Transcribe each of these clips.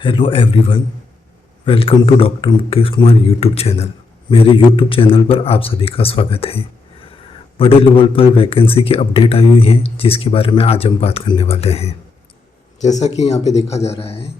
Hello everyone, welcome to doctor Mukesh Kumar YouTube channel. मेरे YouTube channel पर आप सभी का स्वागत है। बड़े लेवल पर वैकेंसी की अपडेट आई हुई है जिसके बारे में आज हम बात करने वाले हैं। जैसा कि यहाँ पे देखा जा रहा है,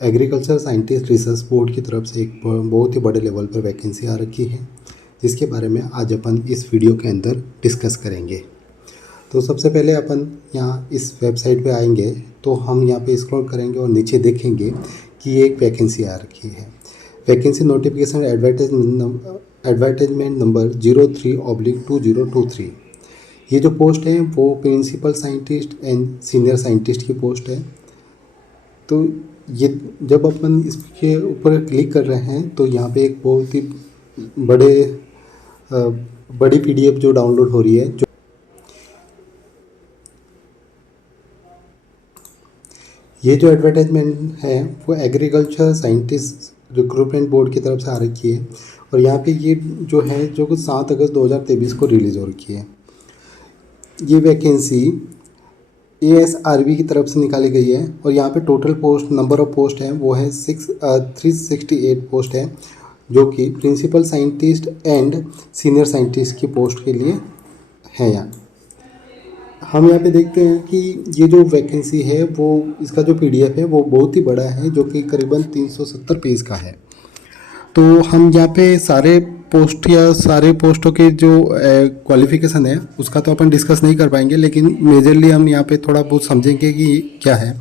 एग्रीकल्चर साइंटिस्ट रिसर्च बोर्ड की तरफ से एक बहुत ही बड़े लेवल पर वैकेंसी आ रखी है जिसके बारे में आज अपन इस वीडियो के अंदर डिस्कस करेंगे। तो सबसे पहले अपन यहाँ इस वेबसाइट पे आएंगे तो हम यहाँ पे स्क्रॉल करेंगे और नीचे देखेंगे कि ये एक वैकेंसी आ रखी है। Vacancy notification advertisement number 03/2023। ये जो पोस्ट है वो principal scientist and senior scientist की पोस्ट है। तो ये जब अपन इसके ऊपर क्लिक कर रहे हैं तो यहाँ पे एक बहुत ही बड़ी PDF जो डाउनलोड हो रही है। ये जो एडवर्टाइजमेंट है वो एग्रीकल्चर साइंटिस्ट रिक्रूटमेंट बोर्ड की तरफ से आ रखी है और यहाँ पे ये जो है जो कुछ 7 अगस्त 2023 को रिलीज़ हो रखी है। ये वैकेंसी ASRB की तरफ से निकाली गई है और यहाँ पे total post number of post है वो है 368 पोस्ट है, जो कि principal scientist and senior scientist की पोस्ट के लिए है। यहाँ हम यहाँ पे देखते हैं कि ये जो वैकेंसी है वो इसका जो PDF है वो बहुत ही बड़ा है, जो कि करीबन 370 पेज का है। तो हम यहाँ पे सारे पोस्ट या सारे पोस्टों के जो क्वालिफिकेशन है उसका तो अपन डिस्कस नहीं कर पाएंगे, लेकिन मेजरली हम यहाँ पे थोड़ा बहुत समझेंगे कि क्या है।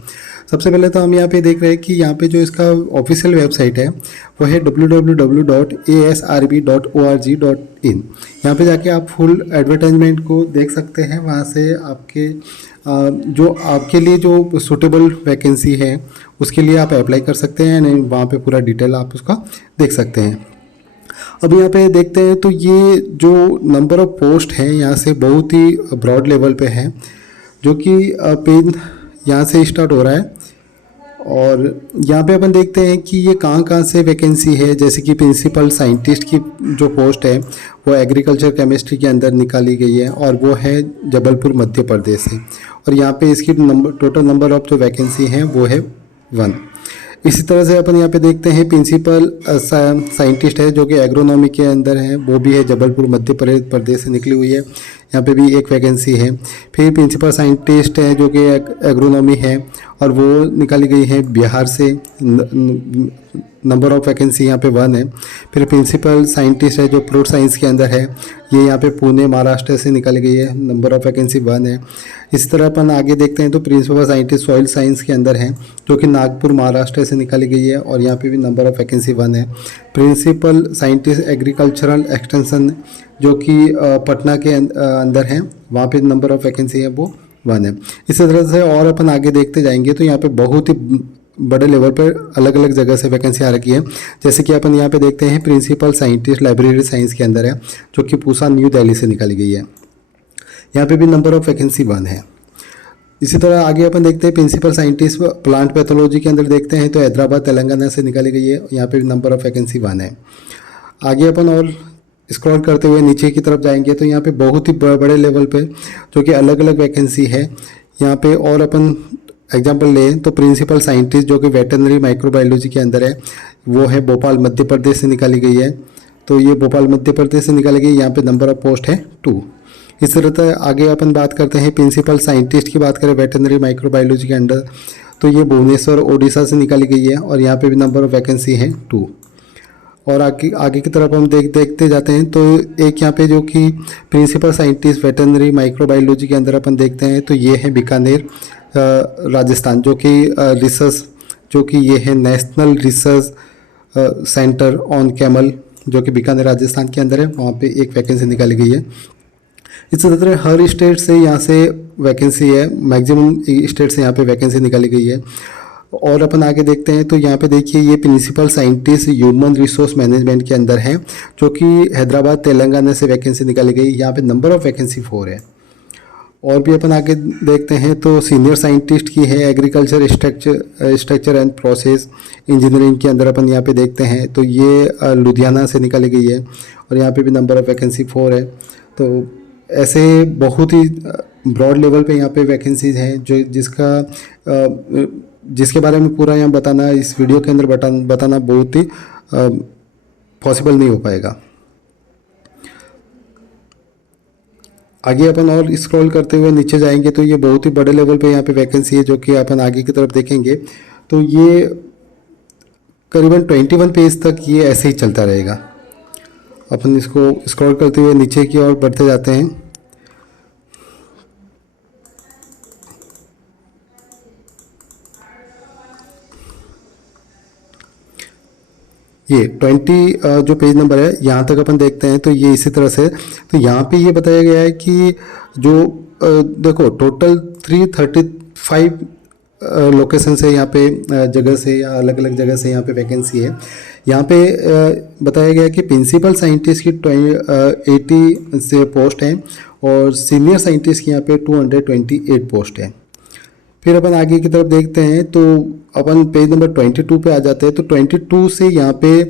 सबसे पहले तो हम यहाँ पे देख रहे हैं कि यहाँ पे जो इसका ऑफिशियल वेबसाइट है वो है www.asrb.org.in। यहाँ पे जाके आप फुल एडवर्टाइजमेंट को देख सकते हैं। वहाँ से आपके जो आपके लिए जो सूटेबल वैकेंसी है उसके लिए आप अप्लाई कर सकते हैं। नहीं, वहाँ पे पूरा डिटेल आप उसका देख सकते हैं। अब यहाँ पे देखते हैं तो ये जो नंबर ऑफ पोस्ट है यहाँ से बहुत ही ब्रॉड लेवल पे है, जो कि पेज यहाँ से स्टार्ट हो रहा है। और यहाँ पे अपन देखते हैं कि ये कहाँ से वैकेंसी है। जैसे कि प्रिंसिपल साइंटिस्ट की जो पोस्ट है वो एग्रीकल्चर केमिस्ट्री के अंदर निकाली गई है और वो है जबलपुर मध्य प्रदेश से। और यहाँ पे इसकी टोटल नंबर ऑफ जो वैकेंसी है वो है 1। इसी तरह से अपन यहाँ पे देखते हैं प्रिंसिपल साइंटिस्ट है जो कि एग्रोनॉमी के अंदर है, वो भी है जबलपुर मध्य प्रदेश से निकली हुई है। यहाँ पे भी एक वैकेंसी है। फिर प्रिंसिपल साइंटिस्ट है जो कि एग्रोनॉमी है और वो निकाली गई है बिहार से। नंबर ऑफ वैकेंसी यहाँ पे 1 है। फिर प्रिंसिपल साइंटिस्ट है जो फ्रूट साइंस के अंदर है, ये यहाँ पे पुणे महाराष्ट्र से निकाली गई है। नंबर ऑफ वैकेंसी 1 है। इस तरह अपन आगे देखते हैं तो प्रिंसिपल साइंटिस्ट सॉइल साइंस के अंदर है जो कि नागपुर महाराष्ट्र से निकाली गई है और यहाँ पे भी नंबर ऑफ वैकेंसी 1 है। प्रिंसिपल साइंटिस्ट एग्रीकल्चरल एक्सटेंशन जो कि पटना के अंदर है, वहाँ पे नंबर ऑफ वैकेंसी है वो 1 है। इसी तरह से और अपन आगे देखते जाएंगे तो यहाँ पे बहुत ही बड़े लेवल पर अलग अलग जगह से वैकेंसी आ रखी है। जैसे कि अपन यहाँ पे देखते हैं प्रिंसिपल साइंटिस्ट लाइब्रेरी साइंस के अंदर है जो कि पूसा न्यू दिल्ली से निकाली गई है। यहाँ पे भी नंबर ऑफ वैकेंसी 1 है। इसी तरह आगे अपन देखते हैं प्रिंसिपल साइंटिस्ट प्लांट पैथोलॉजी के अंदर देखते हैं तो हैदराबाद तेलंगाना से निकाली गई है। यहाँ पे भी नंबर ऑफ वैकेंसी 1 है। आगे अपन और स्क्रॉल करते हुए नीचे की तरफ जाएंगे तो यहाँ पे बहुत ही बड़े लेवल पे जो कि अलग अलग वैकेंसी है यहाँ पे। और अपन एग्जांपल लें तो प्रिंसिपल साइंटिस्ट जो कि वेटरनरी माइक्रोबायोलॉजी के अंदर है, वो है भोपाल मध्य प्रदेश से निकाली गई है। तो ये भोपाल मध्य प्रदेश से निकाली गई, यहाँ पे नंबर ऑफ पोस्ट है 2। इस तरह आगे अपन बात करते हैं प्रिंसिपल साइंटिस्ट की बात करें वेटरनरी माइक्रोबायोलॉजी के अंदर तो ये भुवनेश्वर ओडिशा से निकाली गई है और यहाँ पे भी नंबर ऑफ वैकेंसी है 2। और आगे की तरफ हम देखते जाते हैं तो एक यहाँ पे जो कि प्रिंसिपल साइंटिस्ट वेटरनरी माइक्रोबायोलॉजी के अंदर अपन देखते हैं तो ये है बीकानेर राजस्थान, जो कि रिसर्च जो कि ये है national research centre on camel जो कि बीकानेर राजस्थान के अंदर है, वहाँ पे एक वैकेंसी निकाली गई है। इसी तरह हर स्टेट से यहाँ से वैकेंसी है, मैक्सिमम स्टेट से यहाँ पे वैकेंसी निकाली गई है। और अपन आगे देखते हैं तो यहाँ पे देखिए ये principal scientist human resource management के अंदर है जो कि हैदराबाद तेलंगाना से वैकेंसी निकाली गई। यहाँ पे नंबर ऑफ वैकेंसी 4 है। और भी अपन आगे देखते हैं तो सीनियर साइंटिस्ट की है agriculture structure and process engineering के अंदर अपन यहाँ पे देखते हैं तो ये लुधियाना से निकाली गई है और यहाँ पे भी नंबर ऑफ वैकेंसी 4 है। तो ऐसे बहुत ही ब्रॉड लेवल पे यहाँ पे वैकेंसीज हैं जो जिसके बारे में पूरा यहाँ बताना इस वीडियो के अंदर बताना बहुत ही पॉसिबल नहीं हो पाएगा। आगे अपन और स्क्रॉल करते हुए नीचे जाएंगे तो ये बहुत ही बड़े लेवल पे यहाँ पे वैकेंसी है जो कि अपन आगे की तरफ देखेंगे तो ये करीबन 21 पेज तक ये ऐसे ही चलता रहेगा। अपन इसको स्क्रॉल करते हुए नीचे की ओर बढ़ते जाते हैं। ये 20 जो पेज नंबर है यहाँ तक अपन देखते हैं तो ये इसी तरह से, तो यहाँ पे ये बताया गया है कि जो देखो टोटल 335 लोकेशन से यहाँ पे जगह से या अलग अलग जगह से यहाँ पे वैकेंसी है। यहाँ पे बताया गया है कि प्रिंसिपल साइंटिस्ट की 80 से पोस्ट हैं और सीनियर साइंटिस्ट की यहाँ पे 228 पोस्ट है। फिर अपन आगे की तरफ देखते हैं तो अपन पेज नंबर 22 पे आ जाते हैं। तो 22 से यहाँ पे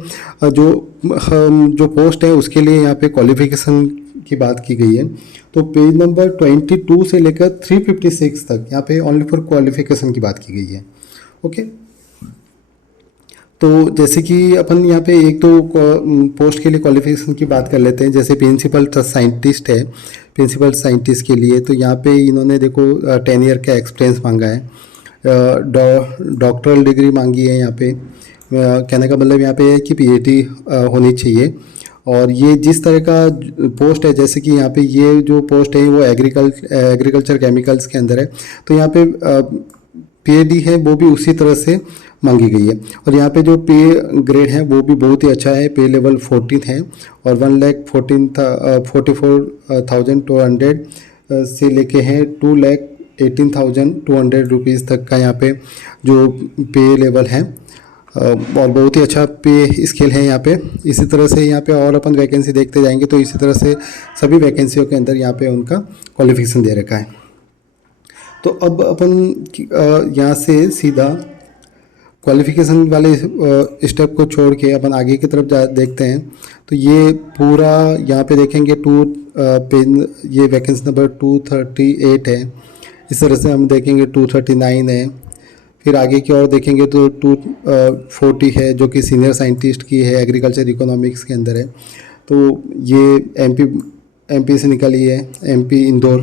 जो पोस्ट है उसके लिए यहाँ पे क्वालिफिकेशन की बात की गई है। तो पेज नंबर 22 से लेकर 356 तक यहाँ पे ओनली फॉर क्वालिफिकेशन की बात की गई है। ओके, तो जैसे कि अपन यहाँ पे एक दो पोस्ट के लिए क्वालिफिकेशन की बात कर लेते हैं। जैसे प्रिंसिपल साइंटिस्ट है, प्रिंसिपल साइंटिस्ट के लिए तो यहाँ पे इन्होंने देखो 10 ईयर का एक्सपीरियंस मांगा है, डॉक्टरल डिग्री मांगी है। यहाँ पे कहने का मतलब यहाँ पे है कि पीएचडी होनी चाहिए। और ये जिस तरह का पोस्ट है, जैसे कि यहाँ पे ये जो पोस्ट है वो एग्रीकल्चर केमिकल्स के अंदर है, तो यहाँ पे पीएचडी है वो भी उसी तरह से मांगी गई है। और यहाँ पे जो पे ग्रेड है वो भी बहुत ही अच्छा है, पे लेवल 14 है और 1,44,200 से लेके हैं 2,18,200 रुपीज़ तक का यहाँ पे जो पे लेवल है और बहुत ही अच्छा पे स्केल है यहाँ पे। इसी तरह से यहाँ पे और अपन वैकेंसी देखते जाएंगे तो इसी तरह से सभी वैकेंसियों के अंदर यहाँ पे उनका क्वालिफिकेशन दे रखा है। तो अब अपन यहाँ से सीधा क्वालिफिकेशन वाले स्टेप को छोड़ के अपन आगे की तरफ देखते हैं। तो ये पूरा यहाँ पे देखेंगे ये वैकेंसी नंबर 238 है। इस तरह से हम देखेंगे 239 है। फिर आगे की ओर देखेंगे तो 240 है जो कि सीनियर साइंटिस्ट की है, एग्रीकल्चर इकोनॉमिक्स के अंदर है। तो ये एमपी से निकली है, एमपी इंदौर।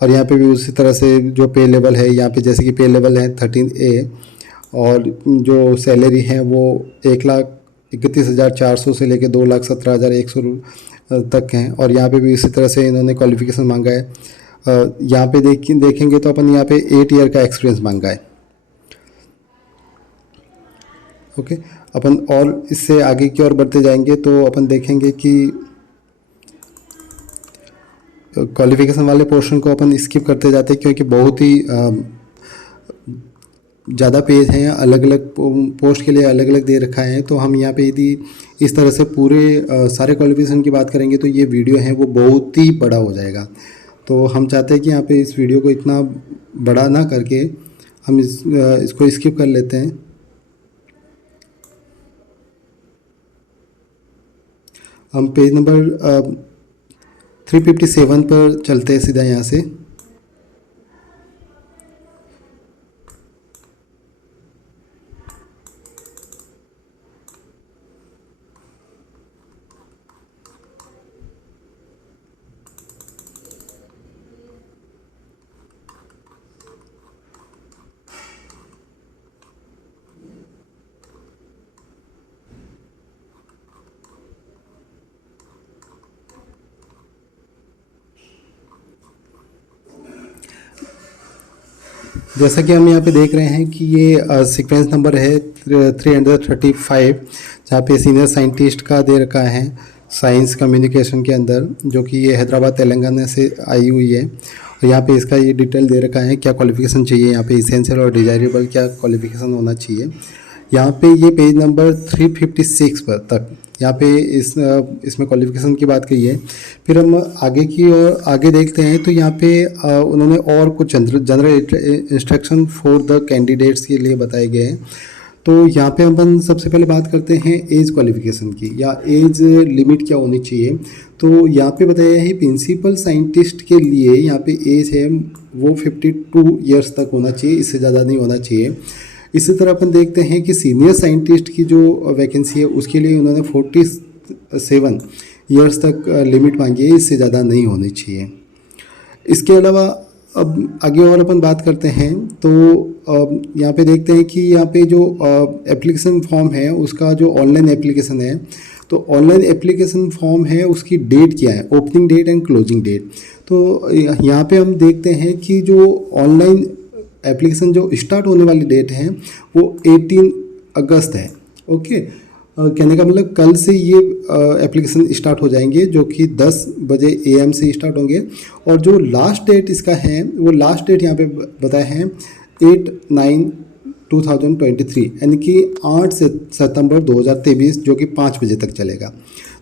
और यहाँ पे भी उसी तरह से जो पे लेवल है, यहाँ पे जैसे कि पे लेवल है 13A और जो सैलरी है वो 1,31,400 से लेकर 2,17,100 तक हैं। और यहाँ पे भी इसी तरह से इन्होंने क्वालिफिकेशन मांगा है। यहाँ पे देखेंगे तो अपन यहाँ पे 8 ईयर का एक्सपीरियंस मांगा है। ओके, अपन और इससे आगे की ओर बढ़ते जाएंगे तो अपन देखेंगे कि क्वालिफिकेशन वाले पोर्शन को अपन स्किप करते जाते हैं क्योंकि बहुत ही ज़्यादा पेज हैं, अलग अलग पोस्ट के लिए अलग अलग दे रखा है। तो हम यहाँ पे यदि इस तरह से पूरे सारे क्वालिफिकेशन की बात करेंगे तो ये वीडियो है वो बहुत ही बड़ा हो जाएगा। तो हम चाहते हैं कि यहाँ पे इस वीडियो को इतना बड़ा ना करके हम इसको स्किप कर लेते हैं। हम पेज नंबर 357 पर चलते हैं सीधा यहाँ से। जैसा कि हम यहाँ पे देख रहे हैं कि ये सीक्वेंस नंबर है 335, जहाँ पे सीनियर साइंटिस्ट का दे रखा है साइंस कम्युनिकेशन के अंदर, जो कि ये हैदराबाद तेलंगाना से आई हुई है। और यहाँ पे इसका ये डिटेल दे रखा है क्या क्वालिफिकेशन चाहिए, यहाँ पे इसेंशियल और डिजायरेबल क्या क्वालिफिकेशन होना चाहिए। यहाँ पे ये पेज नंबर 356 पर तक यहाँ पे इसमें क्वालिफिकेशन की बात की है। फिर हम आगे की ओर आगे देखते हैं तो यहाँ पे उन्होंने और कुछ general instruction for the candidates के लिए बताए गए हैं। तो यहाँ पे अपन सबसे पहले बात करते हैं एज क्वालिफिकेशन की, या एज लिमिट क्या होनी चाहिए। तो यहाँ पे बताया है प्रिंसिपल साइंटिस्ट के लिए यहाँ पे एज है वो 52 ईयर्स तक होना चाहिए, इससे ज़्यादा नहीं होना चाहिए। इसी तरह अपन देखते हैं कि सीनियर साइंटिस्ट की जो वैकेंसी है उसके लिए उन्होंने 47 ईयर्स तक लिमिट मांगी है, इससे ज़्यादा नहीं होनी चाहिए। इसके अलावा अब आगे और अपन बात करते हैं तो यहाँ पे देखते हैं कि यहाँ पे जो एप्लीकेशन फॉर्म है उसका जो ऑनलाइन एप्लीकेशन है, तो ऑनलाइन एप्लीकेशन फॉर्म है उसकी डेट क्या है, opening date and closing date. तो यहाँ पे हम देखते हैं कि जो ऑनलाइन एप्लीकेशन जो स्टार्ट होने वाली डेट है वो 18 अगस्त है। ओके, कहने का मतलब कल से ये एप्लीकेशन स्टार्ट हो जाएंगे, जो कि 10 बजे AM से स्टार्ट होंगे। और जो लास्ट डेट इसका है वो लास्ट डेट यहाँ पे बताया है 8/9/2023, यानी कि 8 सितंबर 2023, जो कि 5 बजे तक चलेगा।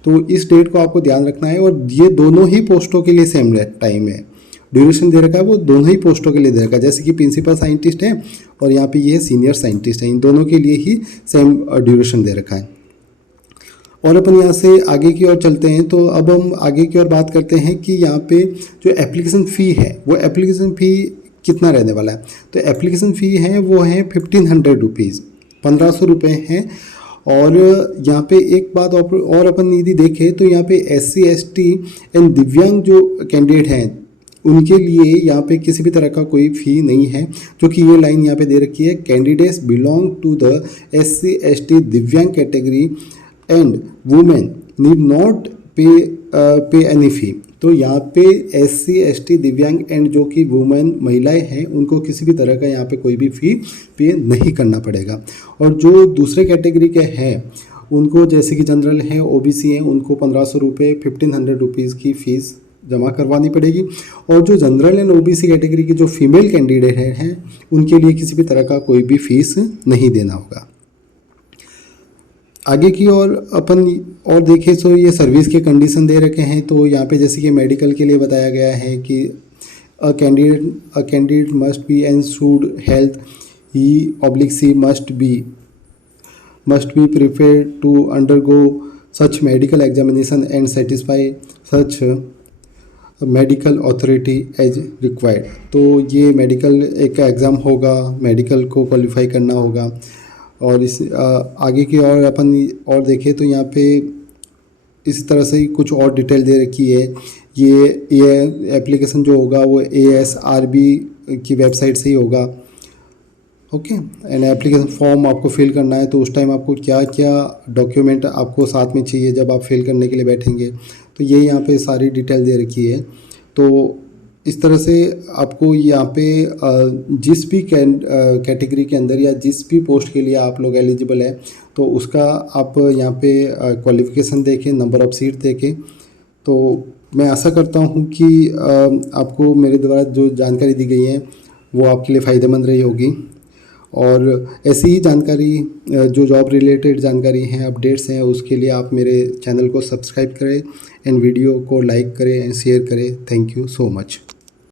तो इस डेट को आपको ध्यान रखना है। और ये दोनों ही पोस्टों के लिए सेम टाइम है, ड्यूरेशन दे रखा है वो दोनों ही पोस्टों के लिए दे रखा है। जैसे कि प्रिंसिपल साइंटिस्ट है और यहाँ पे ये सीनियर साइंटिस्ट है, इन दोनों के लिए ही सेम ड्यूरेशन दे रखा है। और अपन यहाँ से आगे की ओर चलते हैं। तो अब हम आगे की ओर बात करते हैं कि यहाँ पे जो एप्लीकेशन फ़ी है वो एप्लीकेशन फ़ी कितना रहने वाला है। तो एप्लीकेशन फ़ी है वो है 1500 रुपीज़, 1500 रुपये हैं। और यहाँ पे एक बात और अपन यदि देखें तो यहाँ पे SC ST एंड दिव्यांग जो कैंडिडेट हैं उनके लिए यहाँ पे किसी भी तरह का कोई फ़ी नहीं है, जो कि ये लाइन यहाँ पे दे रखी है, candidates belong to the SC ST divyang category and women need not pay any fee. तो यहाँ पे SC ST दिव्यांग एंड जो कि वुमेन महिलाएं हैं उनको किसी भी तरह का यहाँ पे कोई भी फ़ी पे नहीं करना पड़ेगा। और जो दूसरे कैटेगरी के हैं उनको, जैसे कि जनरल हैं, OBC हैं, उनको 1500 रुपये 1500 रुपीज़ की फ़ीस जमा करवानी पड़ेगी। और जो जनरल एंड OBC कैटेगरी के जो फीमेल कैंडिडेट हैं उनके लिए किसी भी तरह का कोई भी फ़ीस नहीं देना होगा। आगे की ओर अपन और देखें तो ये सर्विस के कंडीशन दे रखे हैं। तो यहाँ पे जैसे कि मेडिकल के लिए बताया गया है कि a candidate must be ensured health, he/she must be prepared to undergo such medical examination and satisfy such medical authority as required. तो ये मेडिकल एक एग्ज़ाम होगा, मेडिकल को क्वालिफाई करना होगा। और इस आगे की और अपन और देखें तो यहाँ पे इस तरह से कुछ और डिटेल दे रखी है। ये एप्लीकेशन जो होगा वो ASRB की वेबसाइट से ही होगा। ओके, एंड एप्लीकेशन फॉर्म आपको फिल करना है, तो उस टाइम आपको क्या क्या डॉक्यूमेंट आपको साथ में चाहिए जब आप फिल करने के लिए बैठेंगे, तो ये यहाँ पे सारी डिटेल दे रखी है। तो इस तरह से आपको यहाँ पे जिस भी कैटेगरी के अंदर या जिस भी पोस्ट के लिए आप लोग एलिजिबल है तो उसका आप यहाँ पे क्वालिफ़िकेशन देखें, नंबर ऑफ़ सीट देखें। तो मैं आशा करता हूँ कि आपको मेरे द्वारा जो जानकारी दी गई है वो आपके लिए फ़ायदेमंद रही होगी। और ऐसी ही जानकारी जो जॉब रिलेटेड जानकारी हैं, अपडेट्स हैं, उसके लिए आप मेरे चैनल को सब्सक्राइब करें एंड वीडियो को लाइक करें एंड शेयर करें। Thank you so much.